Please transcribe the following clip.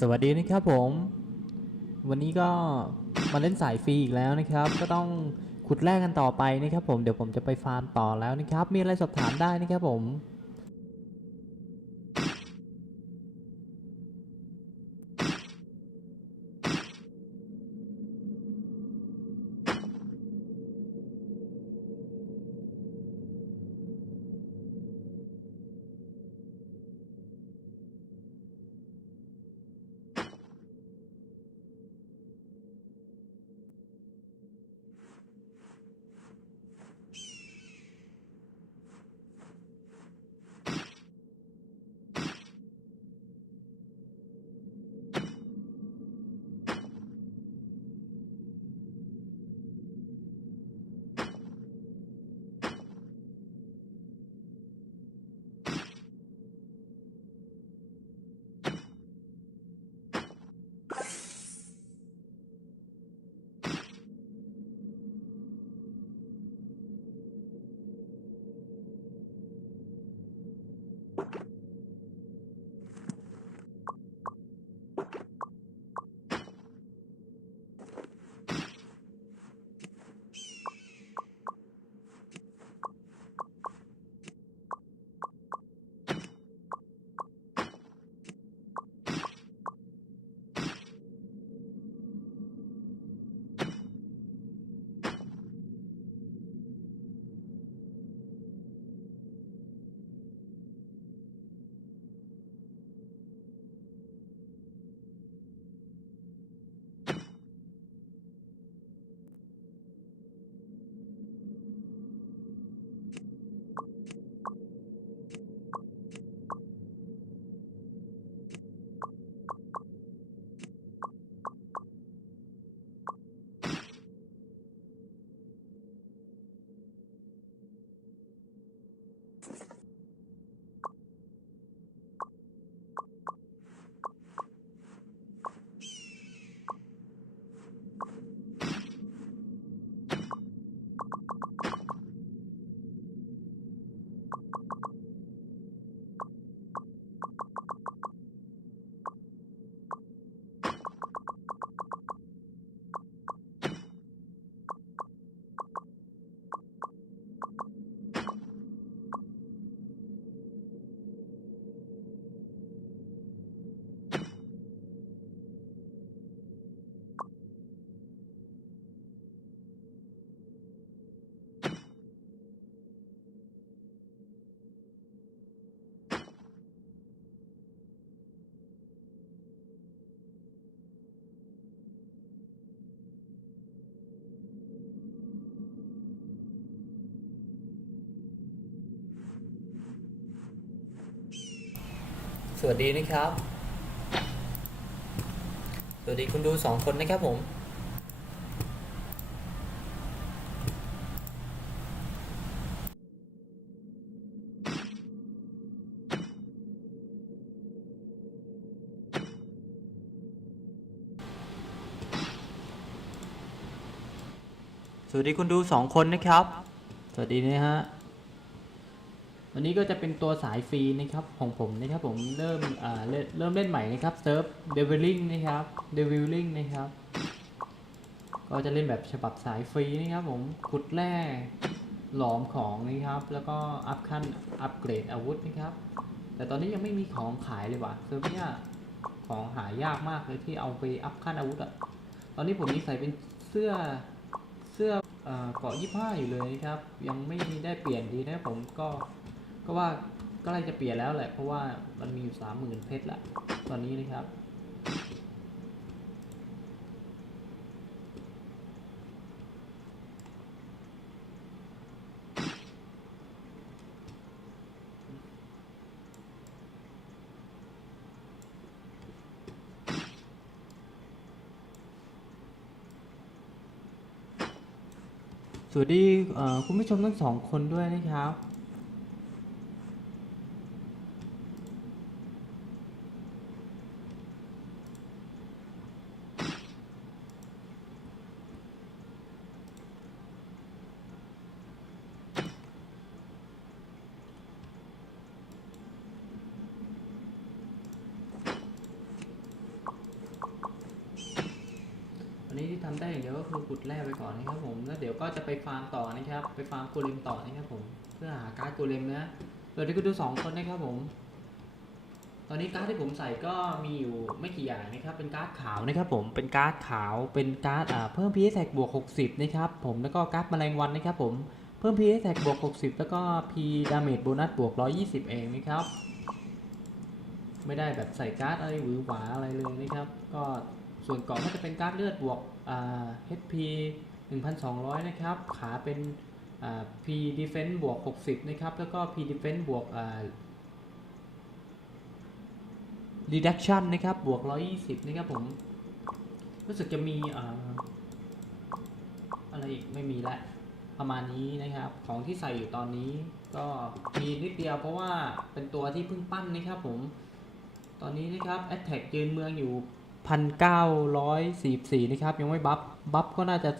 สวัสดีนะครับผม วันนี้ก็มาเล่นสายฟรีอีกแล้วนะครับ ก็ต้องขุดแรกกันต่อไปนะครับผมเดี๋ยวผมจะไปฟาร์มต่อแล้วนะครับ มีอะไรสอบถามได้นะครับผม วัสดีนะครับ สวัสดีคุณดูสองคนนะครับผม สวัสดีคุณดูสองคนนะครับ สวัสดีนะฮะ วันนี้ก็จะเป็นตัวสายฟรีนะครับของผมนะครับผมเริ่มเริ่มเริ่มเล่นใหม่นะครับเซิร์ฟเดวิลลิงนะครับเดวิลลิงนะครับก็จะเล่นแบบฉบับสายฟรีนะครับผมขุดแร่หลอมของนะครับ แล้วก็อัพขั้นอัพเกรดอาวุธนะครับ แต่ตอนนี้ยังไม่มีของขายเลยว่ะเซิร์ฟเนี่ยของหายากมากเลยที่เอาไปอัพขั้นอาวุธอะตอนนี้ผมยังใส่เป็นเสื้อเสื้อเอกาะยี่ห้าอยู่เลยนะครับ ยังไม่ได้เปลี่ยนดีนะผมก็ ก็ว่าก็เลยจะเปลี่ยนแล้วแหละ เพราะว่ามันมีอยู่สามหมื่นเพชรละตอนนี้นะครับ สวัสดีคุณผู้ชมทั้งสองคนด้วยนะครับ ส ทำได้อย่างเดียวก็คือขุดแร่ไปก่อนนะครับผมแล้วเดี๋ยวก็จะไปฟาร์มต่อนะครับ ไปฟาร์มโกเลมต่อนะครับผมเพื่อหาการ์ดโกเลมนะโดยที่คุณดูสองคนนะครับผม ตอนนี้การ์ดที่ผมใส่ก็มีอยู่ไม่กี่อย่างนะครับ เป็นการ์ดขาวนะครับ ผมเป็นการ์ดขาวเป็นการ์ดอ่าเพิ่ม PS แท็กบวก60นะครับผมแล้วก็การ์ดแมลงวันนะครับผมเพิ่ม PS แท็กบวก 60 แล้วก็ P Damage โบนัสบวก 120 เองนะครับ ไม่ได้แบบใส่การ์ดอะไรหวือหวาอะไรเลยนะครับ ก็ส่วนเกาะก็จะเป็นการ์ดเลือดบวก HP 1,200 นะครับ ขาเป็น P Defense บวก 60 นะครับ แล้วก็ P Defense บวก Reduction นะครับ บวก 120 นะครับผม รู้สึกจะมีอ่าอะไรอีกไม่มีละประมาณนี้นะครับ ของที่ใส่อยู่ตอนนี้ก็มีนิดเดียวเพราะว่าเป็นตัวที่เพิ่งปั้นนะครับผม ตอนนี้นะครับ Attack ยืนเมืองอยู่ 1,944นะครับ ยังไม่บัฟ บัฟก็น่าจะ